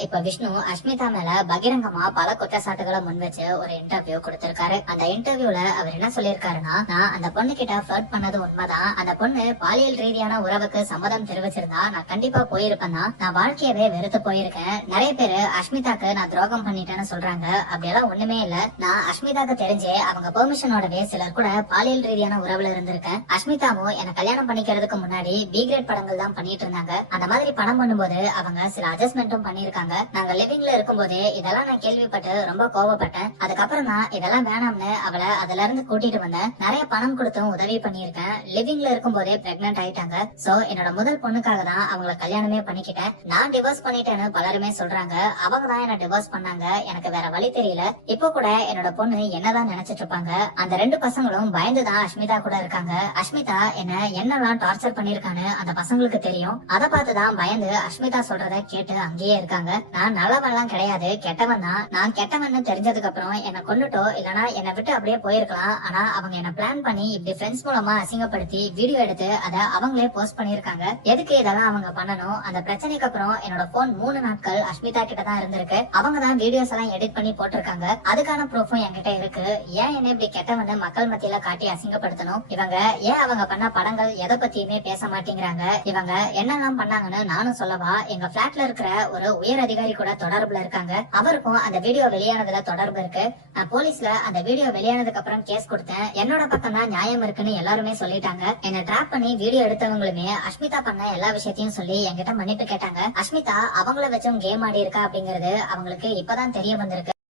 இப்ப விஷ்ணு அஷ்மிதா மேல பகிரங்கமா பல குற்றச்சாட்டுகளை முன் வச்சு ஒரு இன்டர்வியூ கொடுத்திருக்காரு. அந்த இன்டர்வியூல அவர் என்ன சொல்லியிருக்காருன்னா நான் அந்த பொண்ணு கிட்ட ஃபர்ட் பண்ணது உண்மைதான். அந்த பொண்ணு பாலியல் ரீதியான உறவுக்கு சம்மதம் தெரிவிச்சிருந்தா நான் கண்டிப்பா போயிருப்பேன் தான். நான் வாழ்க்கையவே வெறுத்து போயிருக்கேன். நிறைய பேரு அஷ்மிதாக்கு நான் துரோகம் பண்ணிட்டேன்னு சொல்றாங்க. அப்படியெல்லாம் ஒண்ணுமே இல்ல. நான் அஷ்மிதாக்கு தெரிஞ்சே அவங்க பெர்மிஷனோடவே சிலர் கூட பாலியல் ரீதியான உறவுல இருந்திருக்கேன். அஷ்மிதாவும் என்ன கல்யாணம் பண்ணிக்கிறதுக்கு முன்னாடி பி கிரேட் படங்கள் தான் பண்ணிட்டு இருந்தாங்க. அந்த மாதிரி படம் பண்ணும்போது அவங்க சில அட்ஜஸ்ட்மெண்ட்டும் பண்ணிருக்காங்க நாங்க லிவிங்ல இருக்கும்போதே இதெல்லாம் நான் கேள்விப்பட்டு ரொம்ப கோவப்பட்டேன். அதுக்கப்புறமா இதெல்லாம் வேணாம்னு அவளை அதுல இருந்து கூட்டிட்டு வந்தேன். நிறைய பணம் கொடுத்தும் உதவி பண்ணியிருக்கேன். லிவிங்ல இருக்கும் போதே பிரெக்னென்ட் ஆயிட்டாங்க. சோ என்னோட முதல் பொண்ணுக்காக தான் அவங்கள கல்யாணமே பண்ணிக்கிட்டேன். நான் டிவோர்ஸ் பண்ணிட்டேன்னு பலருமே சொல்றாங்க. அவங்க தான் என்ன டிவோர்ஸ் பண்ணாங்க. எனக்கு வேற வழி தெரியல. இப்போ கூட என்னோட பொண்ணு என்னதான் நினைச்சிட்டு இருப்பாங்க. அந்த ரெண்டு பசங்களும் பயந்துதான் அஷ்மிதா கூட இருக்காங்க. அஷ்மிதா என்ன என்னெல்லாம் டார்ச்சர் பண்ணிருக்கான்னு அந்த பசங்களுக்கு தெரியும். அதை பார்த்துதான் பயந்து அஷ்மிதா சொல்றத கேட்டு அங்கேயே இருக்காங்க. நான் நல்லவன்லாம் கிடையாது. கெட்டவன் தான். நான் கெட்டவன் தெரிஞ்சதுக்கு அப்புறம் என்ன கொண்டுட்டோ இல்லனா என்னை விட்டு அப்படியே போயிருக்கலாம். ஆனா அவங்க என்ன பிளான் பண்ணி இப்படி ஃப்ரெண்ட்ஸ் மூலமா அசிங்கப்படுத்தி வீடியோ எடுத்து அதை அவங்களே போஸ்ட் பண்ணிருக்காங்க எதுக்கு இதெல்லாம் அவங்க பண்ணணும்? அந்த பிரச்சனைக்கு அப்புறம் என்னோட போன் மூணு நாட்கள் அஷ்மிதா கிட்ட தான் இருந்திருக்கு. அவங்க தான் வீடியோஸ் எல்லாம் எடிட் பண்ணி போட்டிருக்காங்க. அதுக்கான ப்ரூஃபும் என்கிட்ட இருக்கு. ஏன் என்ன இப்படி கெட்டவன்னு மக்கள் மத்தியில காட்டி அசிங்கப்படுத்தணும்? இவங்க ஏன் அவங்க பண்ண படங்கள் எதை பத்தியுமே பேச மாட்டேங்கிறாங்க? இவங்க என்னெல்லாம் பண்ணாங்கன்னு நானும் சொல்லவா? எங்க பிளாட்ல இருக்கிற ஒரு உயர் அதிகாரி கூட தொடர்புல இருக்காங்க. அவருக்கும் அந்த வீடியோ வெளியானதுல தொடர்பு இருக்கு. நான் போலீஸ்ல அந்த வீடியோ வெளியானதுக்கு அப்புறம் கேஸ் கொடுத்தேன். என்னோட பக்கம் தான் நியாயம் இருக்குன்னு எல்லாருமே சொல்லிட்டாங்க. என்ன டிராப் பண்ணி வீடியோ எடுத்தவங்களுமே அஷ்மிதா பண்ண எல்லா விஷயத்தையும் சொல்லி என்கிட்ட மன்னிப்பு கேட்டாங்க. அஷ்மிதா அவங்கள வச்சும் கேம் ஆடி இருக்கா அப்படிங்கறது அவங்களுக்கு இப்பதான் தெரிய வந்திருக்கு.